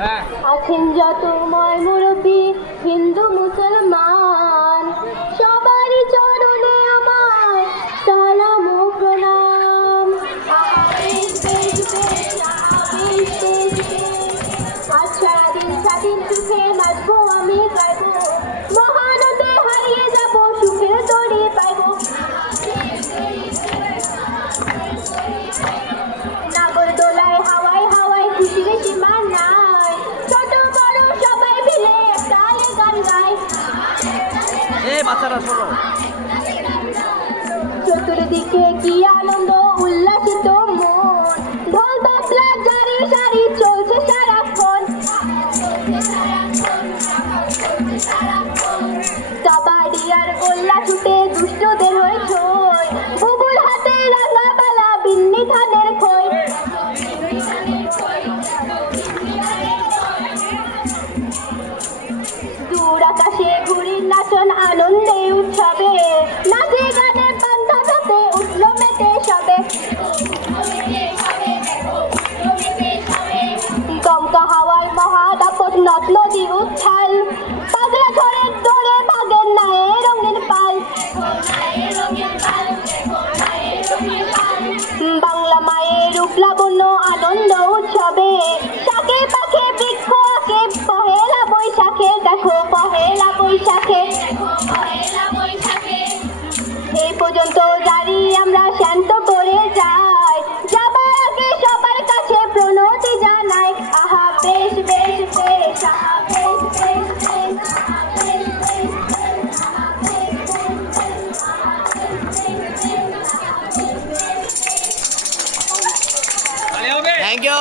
আছেন যত ময় মুরব্বী হিন্দু মুসলমান সবারই চরণে আমার সালাম ও প্রণাম। বেশ বেশ বেশ বেশ বেশ বেশ আজ সারাদিন স্বাধীন সুখে নাচবো আমি গাইবো মহানন্দে হারিয়ে যাবো সুখের তরি পাইবো। নাগরদোলায় হাওয়ায় হাওয়ায় খুশির সীমা নাই ছোট বড় সবাই মিলে তালে গান গায়। বাচ্চারা শোনো, চতুর্দিকে কি আনন্দ উল্লাসিত মন ঢোল তবলা জারি সারি চলছে সারাক্ষণ। কাবাডি আর গোল্লা ছুটে দুষ্টদের হয়ে ছয় বুবুল হাতে রাঙা বালা বিন্নি ধানের খই। দূর আকাশে ঘুড়ির নাচন আনন্দে উৎসবে নাচে গানে পান্তা ভাতে উঠলো মেতে সবে। দমকা হাওয়ার মহাদাপট নদ নদী উচ্ছাল পাগলা ঝড়ের দৌড়ে ভাগের নায়ে রঙিন পাল। বাংলা মায়ের রূপ লাবণ্য আনন্দ উৎসবে শাকে পাখে বৃক্ষ আঁকে পহেলা বৈশাখে দেখো পহেলা বৈশাখে। এই পর্যন্ত জারি আমরা শান্ত করে যাই যাবার আগে সবার কাছে প্রণতি জানাই আহা বেশ বেশ বেশ আহা বেশ বেশ বেশ আহা বেশ বেশ বেশ আহা বেশ বেশ বেশ আহা বেশ বেশ বেশ। Thank you.